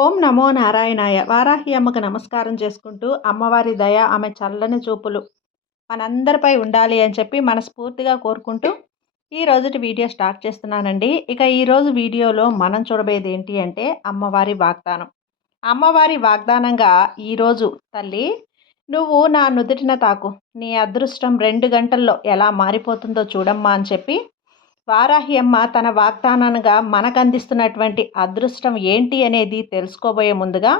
ఓం నమో నారాయణాయ. వారాహి అమ్మకు నమస్కారం చేసుకుంటూ, అమ్మవారి దయ, ఆమె చల్లని చూపులు మనందరిపై ఉండాలి అని చెప్పి మనస్ఫూర్తిగా కోరుకుంటూ, ఈ రోజుటి వీడియో స్టార్ట్ చేస్తున్నానండి. ఇక ఈరోజు వీడియోలో మనం చూడబోయేది ఏంటి అంటే, అమ్మవారి వాగ్దానం. అమ్మవారి వాగ్దానంగా ఈరోజు తల్లి, నువ్వు నా నుదుటిన తాకు, నీ అదృష్టం 2 గంటల్లో ఎలా మారిపోతుందో చూడమ్మా అని చెప్పి వారాహి అమ్మ తన వాగ్దానంగా మనకు అందిస్తున్నటువంటి అదృష్టం ఏంటి అనేది తెలుసుకోబోయే ముందుగా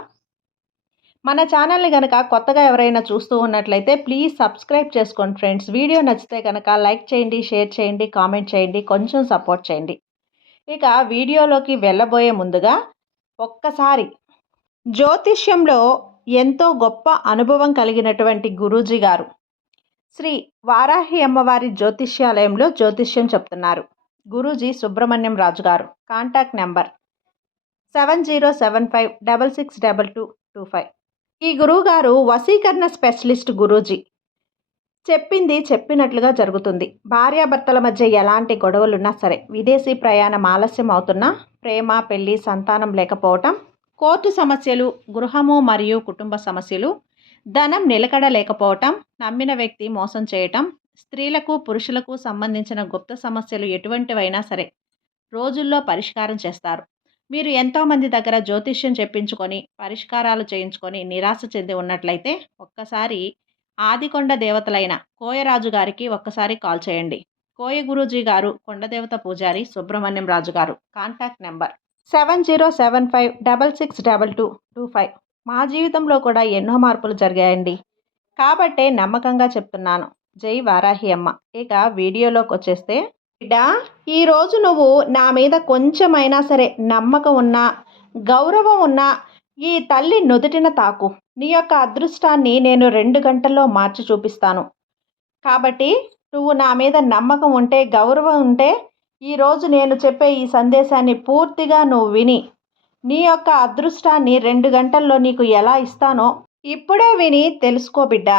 మన ఛానల్ని కనుక కొత్తగా ఎవరైనా చూస్తూ ఉన్నట్లయితే ప్లీజ్ సబ్స్క్రైబ్ చేసుకోండి ఫ్రెండ్స్. వీడియో నచ్చితే కనుక లైక్ చేయండి, షేర్ చేయండి, కామెంట్ చేయండి, కొంచెం సపోర్ట్ చేయండి. ఇక వీడియోలోకి వెళ్ళబోయే ముందుగా ఒక్కసారి జ్యోతిష్యంలో ఎంతో గొప్ప అనుభవం కలిగినటువంటి గురూజీ గారు శ్రీ వారాహి అమ్మవారి జ్యోతిష్యాలయంలో జ్యోతిష్యం చెప్తున్నారు. గురూజీ సుబ్రహ్మణ్యం రాజు గారు. Contact number 7075662225. ఈ గురువుగారు వశీకరణ స్పెషలిస్ట్ గురూజీ. చెప్పింది చెప్పినట్లుగా జరుగుతుంది. భార్యాభర్తల మధ్య ఎలాంటి గొడవలున్నా సరే, విదేశీ ప్రయాణం ఆలస్యం అవుతున్నా, ప్రేమ, పెళ్లి, సంతానం లేకపోవటం, కోర్టు సమస్యలు, గృహము మరియు కుటుంబ సమస్యలు, ధనం నిలకడ లేకపోవటం, నమ్మిన వ్యక్తి మోసం చేయటం, స్త్రీలకు పురుషులకు సంబంధించిన గుప్త సమస్యలు ఎటువంటివైనా సరే రోజుల్లో పరిష్కారం చేస్తారు. మీరు ఎంతోమంది దగ్గర జ్యోతిష్యం చెప్పించుకొని పరిష్కారాలు చేయించుకొని నిరాశ చెంది ఉన్నట్లయితే ఒక్కసారి ఆదికొండ దేవతలైన కోయరాజు గారికి ఒక్కసారి కాల్ చేయండి. కోయ గురూజీ గారు, కొండదేవత పూజారి సుబ్రహ్మణ్యం రాజు గారు. Contact number 7075662225. మా జీవితంలో కూడా ఎన్నో మార్పులు జరిగాయండి, కాబట్టే నమ్మకంగా చెప్తున్నాను. జై వారాహి అమ్మ. ఇక వీడియోలోకి వచ్చేస్తే, బిడ్డ, ఈరోజు నువ్వు నా మీద కొంచెమైనా సరే నమ్మకం ఉన్నా, గౌరవం ఉన్నా, ఈ తల్లి నుదుటిన తాకు. నీ యొక్క అదృష్టాన్ని నేను 2 గంటల్లో మార్చి చూపిస్తాను. కాబట్టి నువ్వు నా మీద నమ్మకం ఉంటే, గౌరవం ఉంటే, ఈరోజు నేను చెప్పే ఈ సందేశాన్ని పూర్తిగా నువ్వు విని నీ యొక్క అదృష్టాన్ని 2 గంటల్లో నీకు ఎలా ఇస్తానో ఇప్పుడే విని తెలుసుకో బిడ్డ.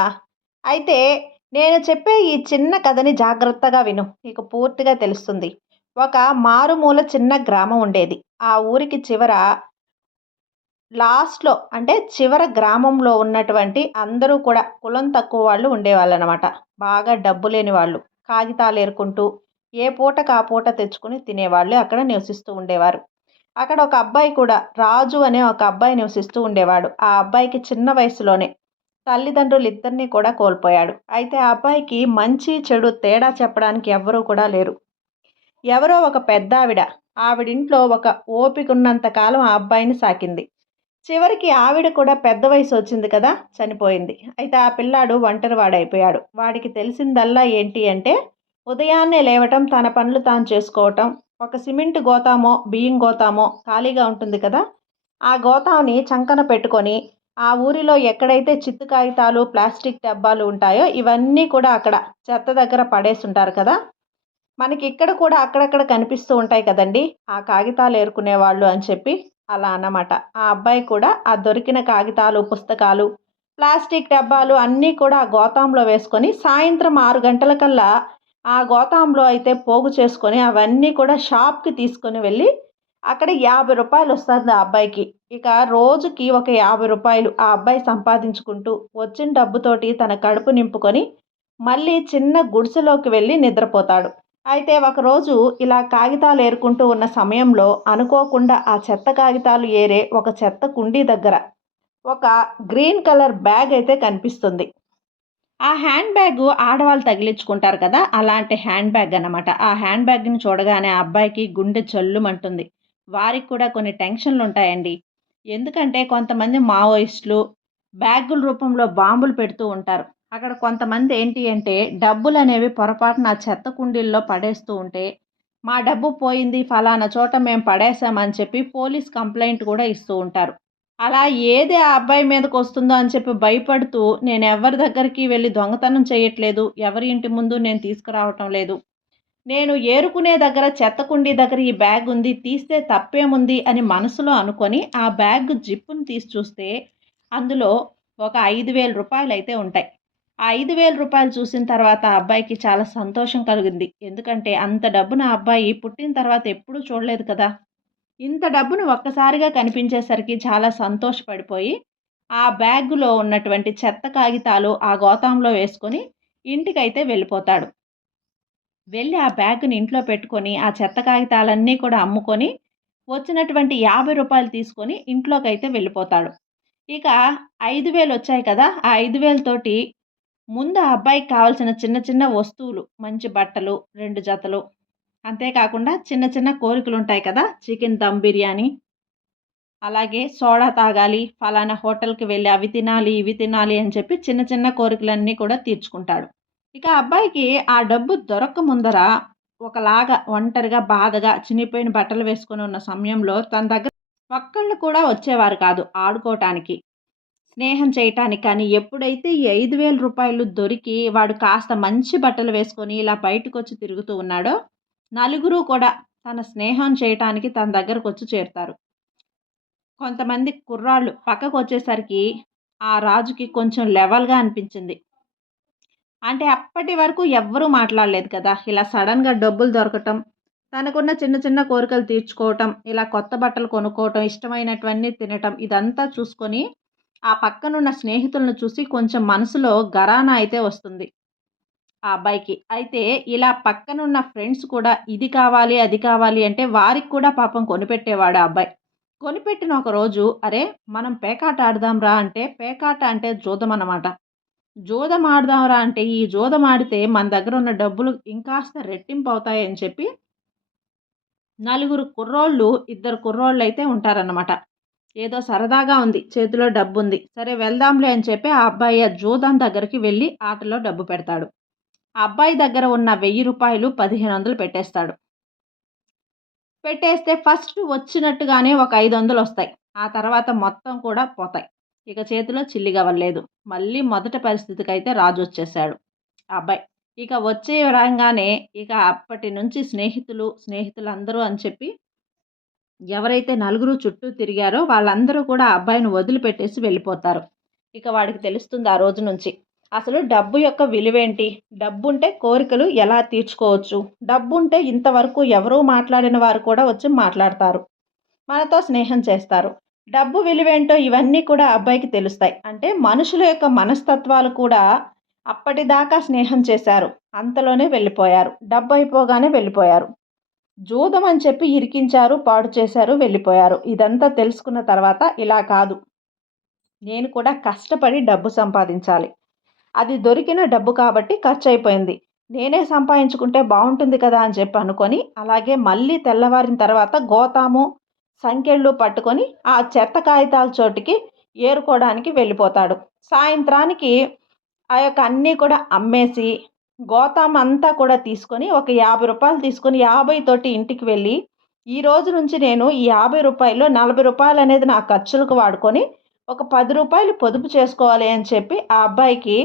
అయితే నేను చెప్పే ఈ చిన్న కథని జాగ్రత్తగా విను, నీకు పూర్తిగా తెలుస్తుంది. ఒక మారుమూల చిన్న గ్రామం ఉండేది. ఆ ఊరికి లాస్ట్లో అంటే చివర గ్రామంలో ఉన్నటువంటి అందరూ కూడా కులం తక్కువ వాళ్ళు ఉండేవాళ్ళు అనమాట. బాగా డబ్బు లేని వాళ్ళు, కాగితాలు ఏరుకుంటూ ఏ పూటకు ఆ పూట తెచ్చుకుని తినేవాళ్ళు అక్కడ నివసిస్తూ ఉండేవారు. అక్కడ ఒక అబ్బాయి కూడా, రాజు అనే ఒక అబ్బాయి నివసిస్తూ ఉండేవాడు. ఆ అబ్బాయికి చిన్న వయసులోనే తల్లిదండ్రులు ఇద్దరినీ కూడా కోల్పోయాడు. అయితే ఆ అబ్బాయికి మంచి చెడు తేడా చెప్పడానికి ఎవ్వరూ కూడా లేరు. ఎవరో ఒక పెద్ద ఆవిడింట్లో ఒక ఓపిక ఉన్నంత కాలం ఆ అబ్బాయిని సాకింది. చివరికి ఆవిడ కూడా పెద్ద వయసు వచ్చింది కదా, చనిపోయింది. అయితే ఆ పిల్లాడు ఒంటరివాడైపోయాడు. వాడికి తెలిసిందల్లా ఏంటి అంటే, ఉదయాన్నే లేవటం, తన పనులు తాను చేసుకోవటం, ఒక సిమెంట్ గోతామో బియ్యం గోతామో ఖాళీగా ఉంటుంది కదా, ఆ గోతాన్ని చంకన పెట్టుకొని ఆ ఊరిలో ఎక్కడైతే చిత్తు కాగితాలు, ప్లాస్టిక్ డబ్బాలు ఉంటాయో ఇవన్నీ కూడా అక్కడ చెత్త దగ్గర పడేసి ఉంటారు కదా. మనకి ఇక్కడ కూడా అక్కడక్కడ కనిపిస్తూ ఉంటాయి కదండి ఆ కాగితాలు ఏరుకునే వాళ్ళు అని చెప్పి. అలా అన్నమాట. ఆ అబ్బాయి కూడా ఆ దొరికిన కాగితాలు, పుస్తకాలు, ప్లాస్టిక్ డబ్బాలు అన్నీ కూడా ఆ గోతాంలో వేసుకొని సాయంత్రం 6 గంటలకల్లా ఆ గోతాంలో అయితే పోగు చేసుకొని అవన్నీ కూడా షాప్కి తీసుకొని వెళ్ళి అక్కడ 50 రూపాయలు వస్తుంది ఆ అబ్బాయికి. ఇక రోజుకి ఒక 50 రూపాయలు ఆ అబ్బాయి సంపాదించుకుంటూ వచ్చిన డబ్బుతోటి తన కడుపు నింపుకొని మళ్ళీ చిన్న గుడిసెలోకి వెళ్ళి నిద్రపోతాడు. అయితే ఒకరోజు ఇలా కాగితాలు ఏరుకుంటూ ఉన్న సమయంలో అనుకోకుండా ఆ చెత్త కాగితాలు ఏరే ఒక చెత్త కుండీ దగ్గర ఒక గ్రీన్ కలర్ బ్యాగ్ అయితే కనిపిస్తుంది. ఆ హ్యాండ్ బ్యాగ్ ఆడవాళ్ళు తగిలించుకుంటారు కదా, అలాంటి హ్యాండ్ బ్యాగ్ అన్నమాట. ఆ హ్యాండ్ బ్యాగ్ని చూడగానే ఆ అబ్బాయికి గుండె జల్లుమంటుంది. వారికి కూడా కొన్ని టెన్షన్లు ఉంటాయండి. ఎందుకంటే కొంతమంది మావోయిస్టులు బ్యాగుల రూపంలో బాంబులు పెడుతూ ఉంటారు. అక్కడ కొంతమంది ఏంటి అంటే డబ్బులు అనేవి పొరపాటున ఆ చెత్త కుండీల్లో పడేస్తూ ఉంటే, మా డబ్బు పోయింది, ఫలానా చోట మేము పడేసామని చెప్పి పోలీస్ కంప్లైంట్ కూడా ఇస్తూ ఉంటారు. అలా ఏది ఆ అబ్బాయి మీదకి వస్తుందో అని చెప్పి భయపడుతూ, నేను ఎవరి దగ్గరికి వెళ్ళి దొంగతనం చేయట్లేదు, ఎవరి ఇంటి ముందు నేను తీసుకురావటం లేదు, నేను ఏరుకునే దగ్గర చెత్త కుండీ దగ్గర ఈ బ్యాగ్ ఉంది, తీస్తే తప్పేముంది అని మనసులో అనుకొని ఆ బ్యాగ్ జిప్పును తీసి చూస్తే అందులో ఒక 5,000 రూపాయలు అయితే ఉంటాయి. ఆ 5,000 రూపాయలు చూసిన తర్వాత ఆ అబ్బాయికి చాలా సంతోషం కలిగింది. ఎందుకంటే అంత డబ్బున ఆ అబ్బాయి పుట్టిన తర్వాత ఎప్పుడూ చూడలేదు కదా. ఇంత డబ్బును ఒక్కసారిగా కనిపించేసరికి చాలా సంతోషపడిపోయి, ఆ బ్యాగులో ఉన్నటువంటి చెత్త కాగితాలు ఆ గోతాంలో వేసుకొని ఇంటికైతే వెళ్ళిపోతాడు. వెళ్ళి ఆ బ్యాగ్‌ని ఇంట్లో పెట్టుకొని, ఆ చెత్త కాగితాలన్నీ కూడా అమ్ముకొని, వచ్చినటువంటి రూ. 50 తీసుకొని ఇంట్లోకైతే వెళ్ళిపోతాడు. ఇక 5,000 వచ్చాయి కదా! ఆ 5,000 తోటి ముందు ఆ అబ్బాయికి కావాల్సిన చిన్న చిన్న వస్తువులు, మంచి బట్టలు 2 జతలు, అంతేకాకుండా చిన్న చిన్న కోరికలుంటాయి కదా! చికెన్ దమ్ బిర్యానీ, అలాగే సోడా తాగాలి, ఫలానా హోటల్‌కి వెళ్ళి అవి తినాలి, ఇవి తినాలి అని చెప్పి చిన్న చిన్న కోరికలన్నీ కూడా తీర్చుకుంటాడు. ఇక ఆ అబ్బాయికి ఆ డబ్బు దొరక్క ముందర ఒకలాగా ఒంటరిగా, బాధగా, చినిగిపోయిన బట్టలు వేసుకొని ఉన్న సమయంలో తన దగ్గర ఒక్కళ్ళు కూడా వచ్చేవారు కాదు ఆడుకోటానికి, స్నేహం చేయటానికి కానీ. ఎప్పుడైతే ఈ రూ. 5,000 దొరికి వాడు కాస్త మంచి బట్టలు వేసుకొని ఇలా బయటకొచ్చి తిరుగుతూ ఉన్నాడో, నలుగురు కూడా తన స్నేహం చేయటానికి తన దగ్గరకొచ్చి చేరుతారు. కొంతమంది కుర్రాళ్ళు పక్కకొచ్చేసరికి ఆ రాజుకి కొంచెం లెవెల్‌గా అనిపించింది. అంటే అప్పటి వరకు ఎవ్వరూ మాట్లాడలేదు కదా! ఇలా సడెన్‌గా డబ్బులు దొరకటం, తనకున్న చిన్న చిన్న కోరికలు తీర్చుకోవటం, ఇలా కొత్త బట్టలు కొనుక్కోవటం, ఇష్టమైనటువన్నీ తినటం ఇదంతా చూసుకొని, ఆ పక్కనున్న స్నేహితులను చూసి కొంచెం మనసులో గరాన అయితే వస్తుంది ఆ అబ్బాయికి. అయితే ఇలా పక్కనున్న ఫ్రెండ్స్ కూడా ఇది కావాలి, అది కావాలి అంటే వారికి కూడా పాపం కొనిపెట్టేవాడు ఆ అబ్బాయి. కొనిపెట్టిన ఒక రోజు, "అరే! మనం పేకాట ఆడదాం రా" అంటే పేకాట అంటే జూదం అన్నమాట. జూదం ఆడదాంరా అంటే, ఈ జూదం ఆడితే మన దగ్గరున్న డబ్బులు ఇంకాస్త రెట్టింపవుతాయని చెప్పి, నలుగురు కుర్రోళ్ళు, ఇద్దరు కుర్రోళ్ళైతే ఉంటారనమాట. ఏదో సరదాగా ఉంది. చేతిలో డబ్బుంది. సరే వెళ్దాంలే అని చెప్పి ఆ అబ్బాయి ఆ జూదం దగ్గరికి వెళ్లి ఆటలో డబ్బు పెడతాడు. ఆ అబ్బాయి దగ్గర ఉన్న రూ. 1000 1500 పెట్టేస్తాడు. పెట్టేస్తే ఫస్ట్ వచ్చినట్టుగానే ఒక 500 ఒస్తాయి. ఆ తర్వాత మొత్తం కూడా పోతాయి. ఇక చేతిలో చిల్లిగవ్వలేదు. మళ్ళీ మొదటి పరిస్థితికైతే రాజొచ్చేసాడు ఆ అబ్బాయి. ఇక వచ్చే రాంగానే ఇక అప్పటి నుంచి స్నేహితులందరూ అని చెప్పి ఎవరైతే నలుగురు చుట్టూ తిరిగారో వాళ్ళందరూ కూడా ఆ అబ్బాయిని వదిలిపెట్టేసి వెళ్ళిపోతారు. ఇక వాడికి తెలుస్తుంది ఆ రోజు నుంచి. అసలు డబ్బు యొక్క విలువేంటి? డబ్బుంటే కోరికలు ఎలా తీర్చుకోవచ్చు? డబ్బుంటే ఇంతవరకు ఎవరూ మాట్లాడిన వారు కూడా వచ్చి మాట్లాడతారు. మనతో స్నేహం చేస్తారు. డబ్బు విలువేంటో ఇవన్నీ కూడా ఆ అబ్బాయికి తెలుస్తాయి. అంటే మనుషుల యొక్క మనస్తత్వాలు కూడా అప్పటిదాకా స్నేహం చేశారు. అంతలోనే వెళ్ళిపోయారు. డబ్బయిపోగానే వెళ్ళిపోయారు. జూదం అని చెప్పి ఇరికించారు, పాడు చేశారు, వెళ్ళిపోయారు. ఇదంతా తెలుసుకున్న తర్వాత ఇలా కాదు. నేను కూడా కష్టపడి డబ్బు సంపాదించాలి. అది దొరికిన డబ్బు కాబట్టి ఖర్చయిపోయింది. నేనే సంపాదించుకుంటే బావుంటుంది కదా అని చెప్పి అనుకొని, అలాగే మళ్ళీ తెల్లవారిన తర్వాత గోతాము, సంకెళ్ళు పట్టుకొని ఆ చెత్త కాగితాల చోటికి ఏరుకోవడానికి వెళ్ళిపోతాడు. సాయంత్రానికి ఆ యొక్క అన్నీ కూడా అమ్మేసి, గోతాం అంతా కూడా తీసుకొని ఒక రూ. 50 తీసుకొని 50 తోటి ఇంటికి వెళ్ళి, ఈ రోజు నుంచి నేను ఈ రూ. 50లో రూ. 40 అనేది నా ఖర్చులకు వాడుకొని, ఒక రూ. 10 పొదుపు చేసుకోవాలి అని చెప్పి ఆ అబ్బాయికి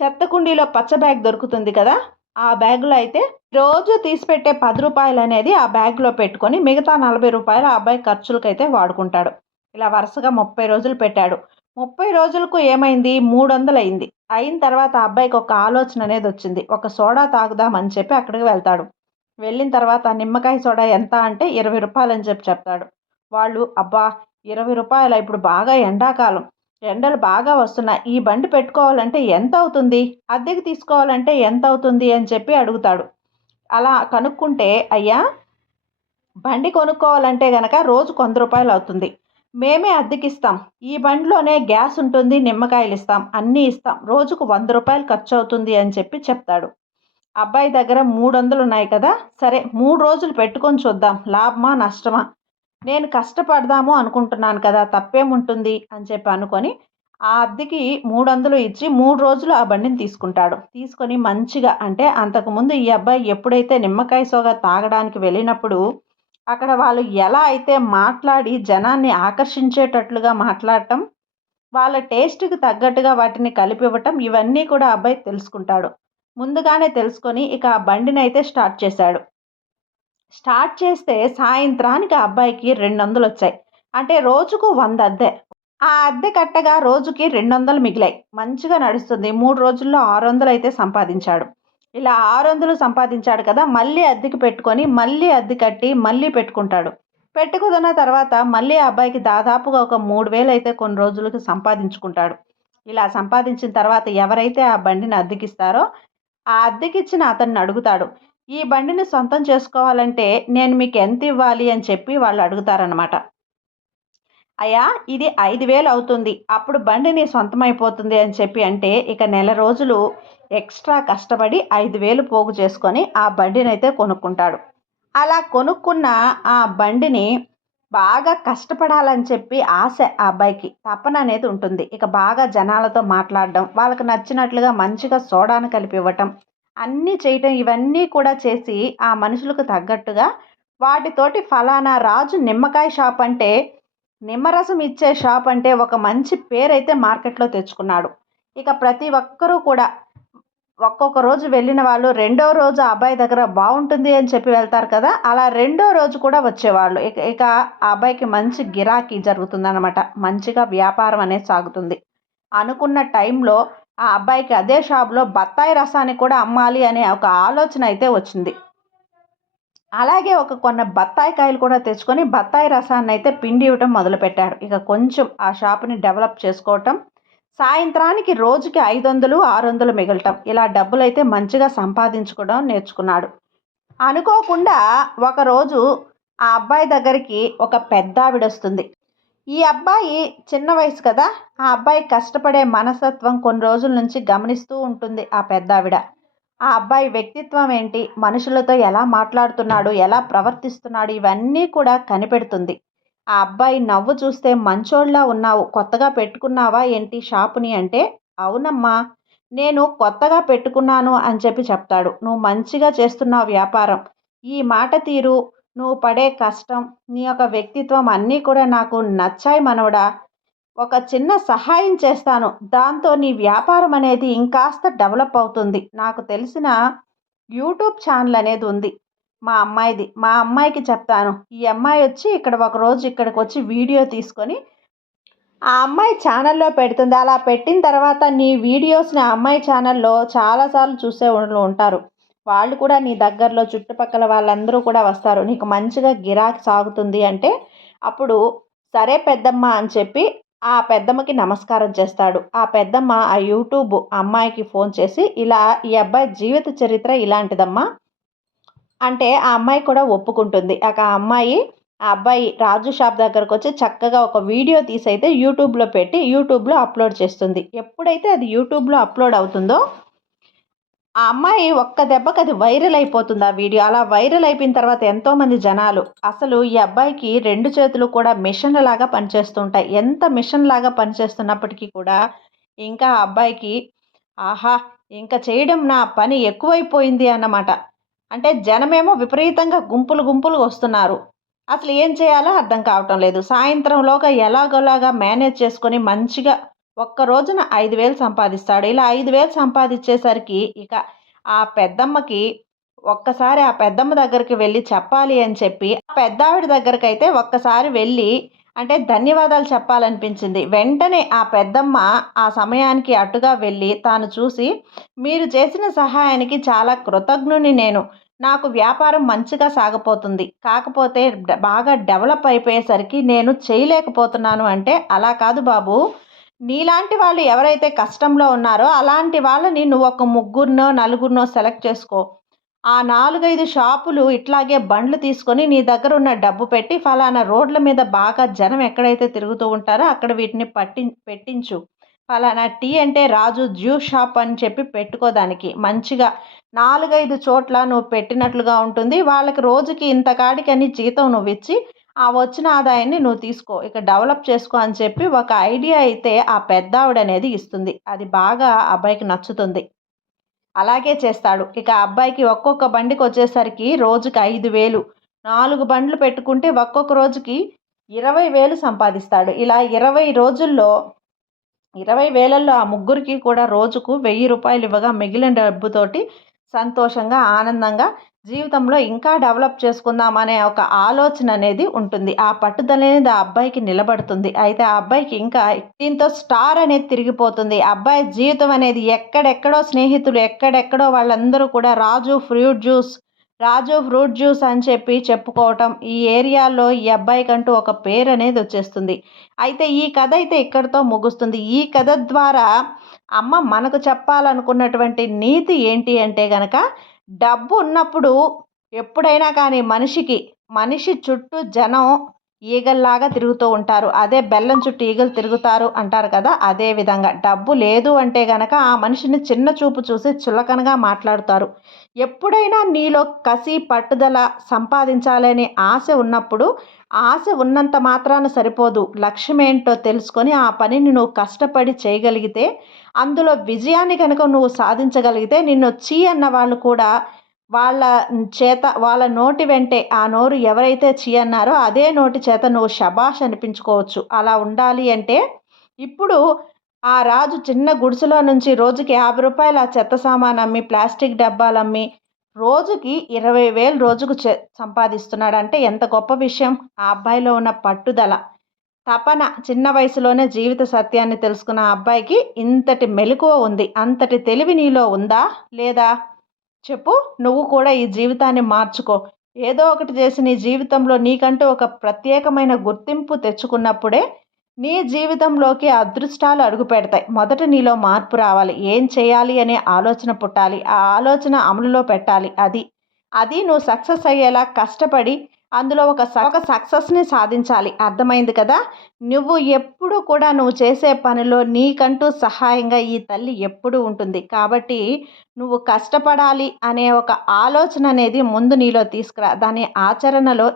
చెత్త కుండీలో పచ్చ బ్యాగ్ దొరుకుతుంది కదా! ఆ బ్యాగ్‌లో అయితే రోజు తీసిపెట్టే రూ. 10 అనేది ఆ బ్యాగ్‌లో పెట్టుకొని మిగతా రూ. 40 ఆ అబ్బాయి ఖర్చులకైతే వాడుకుంటాడు. ఇలా వరుసగా 30 రోజులు పెట్టాడు. 30 రోజులకు ఏమైంది 300 అయింది. అయిన తర్వాత ఆ అబ్బాయికి ఒక ఆలోచన అనేది వచ్చింది. ఒక సోడా తాగుదాం అని చెప్పి అక్కడికి వెళ్తాడు. వెళ్ళిన తర్వాత నిమ్మకాయ సోడా ఎంత అంటే రూ. 20 అని చెప్పి చెప్తాడు. వాళ్ళు అబ్బా! రూ. 20 ఇప్పుడు బాగా ఎండాకాలం. ఎండలు బాగా వస్తున్నాయి. ఈ బండి పెట్టుకోవాలంటే ఎంతవుతుంది? అద్దెకు తీసుకోవాలంటే ఎంతవుతుంది? అని చెప్పి అడుగుతాడు. అలా కనుక్కుంటే, అయ్యా! బండి కొనుక్కోవాలంటే గనక రోజుకు రూ. 100 అవుతుంది. మేమే అద్దెకిస్తాం. ఈ బండిలోనే గ్యాస్ ఉంటుంది, నిమ్మకాయలిస్తాం, అన్నీ ఇస్తాం. రోజుకు రూ. 100 ఖర్చవుతుంది అని చెప్పి చెప్తాడు. అబ్బాయి దగ్గర 300 ఉన్నాయి కదా! సరే 3 రోజులు పెట్టుకొని చూద్దాం. లాభమా? నష్టమా? నేను కష్టపడదాము అనుకుంటున్నాను కదా! తప్పేముంటుంది అని చెప్పి అనుకొని, ఆ అద్దెకి 300 ఇచ్చి 3 రోజులు ఆ బండిని తీసుకుంటాడు. తీసుకొని మంచిగా అంటే అంతకుముందు ఈ అబ్బాయి ఎప్పుడైతే నిమ్మకాయ సోడా తాగడానికి వెళ్ళినప్పుడు, అక్కడ వాళ్ళు ఎలా అయితే మాట్లాడి జనాన్ని ఆకర్షించేటట్లుగా మాట్లాడటం, వాళ్ళ టేస్ట్‌కి తగ్గట్టుగా వాటిని కలిపివ్వటం ఇవన్నీ కూడా ఆ అబ్బాయి తెలుసుకుంటాడు. ముందుగానే తెలుసుకొని ఇక ఆ బండినైతే స్టార్ట్ చేశాడు. స్టార్ట్ చేస్తే సాయంత్రానికి ఆ అబ్బాయికి 200 వచ్చాయి. అంటే రోజుకు 100 అద్దె. ఆ అద్దె కట్టగా రోజుకి 200 మిగిలాయి. మంచిగా నడుస్తుంది. 3 రోజుల్లో 600 అయితే సంపాదించాడు. ఇలా 600 సంపాదించాడు కదా! మళ్ళీ అద్దెకి పెట్టుకొని, మళ్ళీ అద్దె కట్టి, మళ్ళీ పెట్టుకుంటాడు. పెట్టుకున్న తర్వాత మళ్ళీ ఆ అబ్బాయికి దాదాపుగా ఒక 3000 అయితే కొన్ని రోజులకి సంపాదించుకుంటాడు. ఇలా సంపాదించిన తర్వాత ఎవరైతే ఆ బండిని అద్దెకిస్తారో, ఆ అద్దెకిచ్చిన అతన్ని అడుగుతాడు. "ఈ బండిని సొంతం చేసుకోవాలంటే నేను మీకు ఎంత ఇవ్వాలి?" అని చెప్పి వాళ్ళు అడుగుతారనమాట. "అయ్యా, ఇది 5000 అవుతుంది. అప్పుడు బండి నీ సొంతమైపోతుంది" అని చెప్పి అంటే, ఇక నెల రోజులు ఎక్స్ట్రా కష్టపడి 5000 పోగు చేసుకొని ఆ బండినైతే కొనుక్కుంటాడు. అలా కొనుక్కున్న ఆ బండిని బాగా కష్టపడాలని చెప్పి ఆశ ఆ అబ్బాయికి. తపన అనేది ఉంటుంది. ఇక బాగా జనాలతో మాట్లాడడం, వాళ్ళకి నచ్చినట్లుగా మంచిగా సోడాను కలిపి ఇవ్వటం, అన్నీ చేయటం, ఇవన్నీ కూడా చేసి ఆ మనుషులకు తగ్గట్టుగా వాటితోటి ఫలానా రాజు నిమ్మకాయ షాప్ అంటే, నిమ్మరసం ఇచ్చే షాప్ అంటే ఒక మంచి పేరైతే మార్కెట్‌లో తెచ్చుకున్నాడు. ఇక ప్రతి ఒక్కరూ కూడా ఒక్కొక్క రోజు వెళ్ళిన వాళ్ళు రెండో రోజు ఆ అబ్బాయి దగ్గర బావుంటుంది అని చెప్పి వెళ్తారు కదా! అలా రెండో రోజు కూడా వచ్చేవాళ్ళు. ఇక ఇక ఆ అబ్బాయికి మంచి గిరాకీ జరుగుతుందనమాట. మంచిగా వ్యాపారం అనేది సాగుతుంది. అనుకున్న టైంలో ఆ అబ్బాయికి అదే షాప్‌లో బత్తాయి రసాన్ని కూడా అమ్మాలి అనే ఒక ఆలోచన అయితే వచ్చింది. అలాగే ఒక కొన్న బత్తాయి కాయలు కూడా తెచ్చుకొని బత్తాయి రసాన్నయితే పిండి ఇవ్వటం మొదలుపెట్టాడు. ఇక కొంచెం ఆ షాపుని డెవలప్ చేసుకోవటం, సాయంత్రానికి రోజుకి 500, 600 మిగలటం. ఇలా డబ్బులైతే మంచిగా సంపాదించుకోవడం నేర్చుకున్నాడు. అనుకోకుండా ఒకరోజు ఆ అబ్బాయి దగ్గరికి ఒక పెద్దావిడొస్తుంది. ఈ అబ్బాయి చిన్న వయసు కదా! ఆ అబ్బాయి కష్టపడే మనస్తత్వం కొన్ని రోజుల నుంచి గమనిస్తూ ఉంటుంది ఆ పెద్దావిడ. ఆ అబ్బాయి వ్యక్తిత్వం ఏంటి? మనుషులతో ఎలా మాట్లాడుతున్నాడు? ఎలా ప్రవర్తిస్తున్నాడు? ఇవన్నీ కూడా కనిపెడుతుంది. ఆ అబ్బాయి నవ్వు చూస్తే మంచోడిలా ఉన్నావు. కొత్తగా పెట్టుకున్నావా ఏంటి షాపుని అంటే, అవునమ్మా, నేను కొత్తగా పెట్టుకున్నాను అని చెప్పి చెప్తాడు. నువ్వు మంచిగా చేస్తున్నావు వ్యాపారం. ఈ మాట తీరు, నువ్వు పడే కష్టం, నీ యొక్క వ్యక్తిత్వం అన్నీ కూడా నాకు నచ్చాయి మనవడా. ఒక చిన్న సహాయం చేస్తాను. దాంతో నీ వ్యాపారం అనేది ఇంకాస్త డెవలప్ అవుతుంది. నాకు తెలిసిన యూట్యూబ్ ఛానల్ అనేది ఉంది మా అమ్మాయిది. మా అమ్మాయికి చెప్తాను. ఈ అమ్మాయి వచ్చి ఇక్కడ ఒకరోజు ఇక్కడికొచ్చి వీడియో తీసుకొని ఆ అమ్మాయి ఛానల్‌లో పెడుతుంది. అలా పెట్టిన తర్వాత నీ వీడియోస్‌ని ఆ అమ్మాయి ఛానల్‌లో చాలా సార్లు చూసేవాళ్ళు ఉంటారు. వాళ్ళు కూడా నీ దగ్గరలో చుట్టుపక్కల వాళ్ళందరూ కూడా వస్తారు. నీకు మంచిగా గిరాకీ సాగుతుంది అంటే, అప్పుడు సరే పెద్దమ్మ అని చెప్పి ఆ పెద్దమ్మకి నమస్కారం చేస్తాడు. ఆ పెద్దమ్మ ఆ యూట్యూబ్ అమ్మాయికి ఫోన్ చేసి, ఇలా ఈ అబ్బాయి జీవిత చరిత్ర ఇలాంటిదమ్మా అంటే ఆ అమ్మాయి కూడా ఒప్పుకుంటుంది. ఆ అమ్మాయి ఆ అబ్బాయి రాజు షాప్ దగ్గరకొచ్చి చక్కగా ఒక వీడియో తీసైతే యూట్యూబ్‌లో పెట్టి యూట్యూబ్‌లో అప్‌లోడ్ చేస్తుంది. ఎప్పుడైతే అది యూట్యూబ్‌లో అప్‌లోడ్ అవుతుందో, ఆ అమ్మాయి ఒక్క దెబ్బకి అది వైరల్ అయిపోతుంది ఆ వీడియో. అలా వైరల్ అయిపోయిన తర్వాత ఎంతోమంది జనాలు అసలు ఈ అబ్బాయికి 2 చేతులు కూడా మిషన్‌లాగా పనిచేస్తుంటాయి. ఎంత మిషన్‌లాగా పనిచేస్తున్నప్పటికీ కూడా ఇంకా ఆ అబ్బాయికి ఆహా! ఇంక చేయడం నా పని ఎక్కువైపోయింది అన్నమాట. అంటే జనమేమో విపరీతంగా గుంపులు గుంపులుగా వస్తున్నారు. అసలు ఏం చేయాలో అర్థం కావటం లేదు. సాయంత్రంలోగా ఎలాగోలాగా మేనేజ్ చేసుకొని మంచిగా ఒక్క రోజున 5,000 సంపాదిస్తాడు. ఇలా 5,000 సంపాదిచ్చేసరికి ఇక ఆ పెద్దమ్మకి ఒక్కసారి ఆ పెద్దమ్మ దగ్గరికి వెళ్లి చెప్పాలి అని చెప్పి, ఆ పెద్దావిడ దగ్గరకైతే ఒక్కసారి వెళ్ళి అంటే ధన్యవాదాలు చెప్పాలనిపించింది. వెంటనే ఆ పెద్దమ్మ ఆ సమయానికి అటుగా వెళ్ళి తాను చూసి, "మీరు చేసిన సహాయానికి చాలా కృతజ్ఞుడిని నేను. నాకు వ్యాపారం మంచిగా సాగపోతుంది. కాకపోతే బాగా డెవలప్ అయిపోయేసరికి నేను చేయలేకపోతున్నాను" అంటే, "అలా కాదు బాబు. నీలాంటి వాళ్ళు ఎవరైతే కష్టంలో ఉన్నారో అలాంటి వాళ్ళని నువ్వు ఒక ముగ్గురినో, నలుగురినో సెలెక్ట్ చేసుకో. ఆ 4, 5 షాపులు ఇట్లాగే బండ్లు తీసుకొని నీ దగ్గరున్న డబ్బు పెట్టి ఫలానా రోడ్ల మీద బాగా జనం ఎక్కడైతే తిరుగుతూ ఉంటారో అక్కడ వీటిని పెట్టించు. ఫలానా టీ అంటే రాజు జ్యూస్ షాప్ అని చెప్పి పెట్టుకో దానికి. మంచిగా 4, 5 చోట్ల నువ్వు పెట్టినట్లుగా ఉంటుంది. వాళ్ళకి రోజుకి ఇంత కాడికని జీతం నువ్విచ్చి, ఆ వచ్చిన ఆదాయాన్ని నువ్వు తీసుకో. ఇక డెవలప్ చేసుకో" అని చెప్పి ఒక ఐడియా అయితే ఆ పెద్దావిడనేది ఇస్తుంది. అది బాగా ఆ అబ్బాయికి నచ్చుతుంది. అలాగే చేస్తాడు. ఇక ఆ అబ్బాయికి ఒక్కొక్క బండికొచ్చేసరికి రోజుకి 5,000 4 బండ్లు పెట్టుకుంటే ఒక్కొక్క రోజుకి 20,000 సంపాదిస్తాడు. ఇలా 20 రోజుల్లో 20,000లో ఆ ముగ్గురికి కూడా రోజుకు రూ. 1,000 ఇవ్వగా మిగిలిన డబ్బుతోటి సంతోషంగా, ఆనందంగా జీవితంలో ఇంకా డెవలప్ చేసుకుందాం అనే ఒక ఆలోచన అనేది ఉంటుంది. ఆ పట్టుదల అనేది ఆ అబ్బాయికి నిలబడుతుంది. అయితే ఆ అబ్బాయికి ఇంకా దీంతో స్టార్ అనేది తిరిగిపోతుంది. ఆ అబ్బాయి జీవితం అనేది ఎక్కడెక్కడో స్నేహితులు, ఎక్కడెక్కడో వాళ్ళందరూ కూడా రాజు ఫ్రూట్ జ్యూస్ రాజు ఫ్రూట్ జ్యూస్ అని చెప్పి చెప్పుకోవటం, ఈ ఏరియాలో ఈ అబ్బాయికంటూ ఒక పేరనేది వచ్చేస్తుంది. అయితే ఈ కథ అయితే ఇక్కడితో ముగుస్తుంది. ఈ కథ ద్వారా అమ్మ మనకు చెప్పాలనుకున్నటువంటి నీతి ఏంటి అంటే గనక, డబ్బు ఉన్నప్పుడు ఎప్పుడైనా కానీ మనిషి చుట్టూ జనం ఈగల్లాగా తిరుగుతూ ఉంటారు. అదే బెల్లం చుట్టూ ఈగలు తిరుగుతారు అంటారు కదా! అదే విధంగా డబ్బు లేదు అంటే గనక ఆ మనిషిని చిన్న చూపు చూసి చులకనగా మాట్లాడుతారు. ఎప్పుడైనా నీలో కసి, పట్టుదల సంపాదించాలనే ఆశ ఉన్నప్పుడు, ఆశ ఉన్నంత మాత్రాన సరిపోదు. లక్ష్యమేంటో తెలుసుకొని ఆ పనిని నువ్వు కష్టపడి చేయగలిగితే, అందులో విజయాన్ని గనుక నువ్వు సాధించగలిగితే నిన్ను ఛీ అన్న వాళ్ళు కూడా వాళ్ళ వాళ్ళ నోటి వెంటే ఆ నోరు ఎవరైతే ఛీ అన్నారో అదే నోటి చేత నువ్వు శభాష్ అనిపించుకోవచ్చు. అలా ఉండాలి అంటే ఇప్పుడు ఆ రాజు చిన్న గుడిసెలో నుంచి రోజుకి రూ. 50 ఆ చెత్త సామాను అమ్మి, ప్లాస్టిక్ డబ్బాలమ్మి రోజుకి 20,000 రోజుకు సంపాదిస్తున్నాడంటే ఎంత గొప్ప విషయం. ఆ అబ్బాయిలో ఉన్న పట్టుదల, తపన, చిన్న వయసులోనే జీవిత సత్యాన్ని తెలుసుకున్న ఆ అబ్బాయికి ఇంతటి మెలకువ ఉంది. అంతటి తెలివి నీలో ఉందా? లేదా? చెప్పు. నువ్వు కూడా ఈ జీవితాన్ని మార్చుకో. ఏదో ఒకటి చేసి నీ జీవితంలో నీకంటూ ఒక ప్రత్యేకమైన గుర్తింపు తెచ్చుకున్నప్పుడే నీ జీవితంలోకి అదృష్టాలు అడుగుపెడతాయి. మొదట నీలో మార్పు రావాలి. ఏం చేయాలి అనే ఆలోచన పుట్టాలి. ఆ ఆలోచన అమలులో పెట్టాలి. అది నువ్వు సక్సెస్ అయ్యేలా కష్టపడి అందులో ఒక సక్సెస్ని సాధించాలి. అర్థమైంది కదా! నువ్వు ఎప్పుడు కూడా నువ్వు చేసే పనిలో నీకంటూ సహాయంగా ఈ తల్లి ఎప్పుడూ ఉంటుంది. కాబట్టి నువ్వు కష్టపడాలి అనే ఒక ఆలోచన అనేది ముందు నీలో తీసుకురా. దాని ఆచరణలో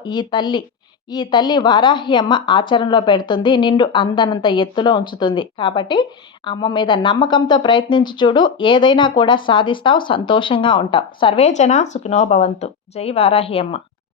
ఈ తల్లి వారాహి అమ్మ ఆచరణలో పెడుతుంది. నిన్ను అందనంత ఎత్తులో ఉంచుతుంది. కాబట్టి అమ్మ మీద నమ్మకంతో ప్రయత్నించి చూడు. ఏదైనా కూడా సాధిస్తావు, సంతోషంగా ఉంటావు. సర్వే జన సుఖినో భవంతు. జై వారాహి అమ్మ.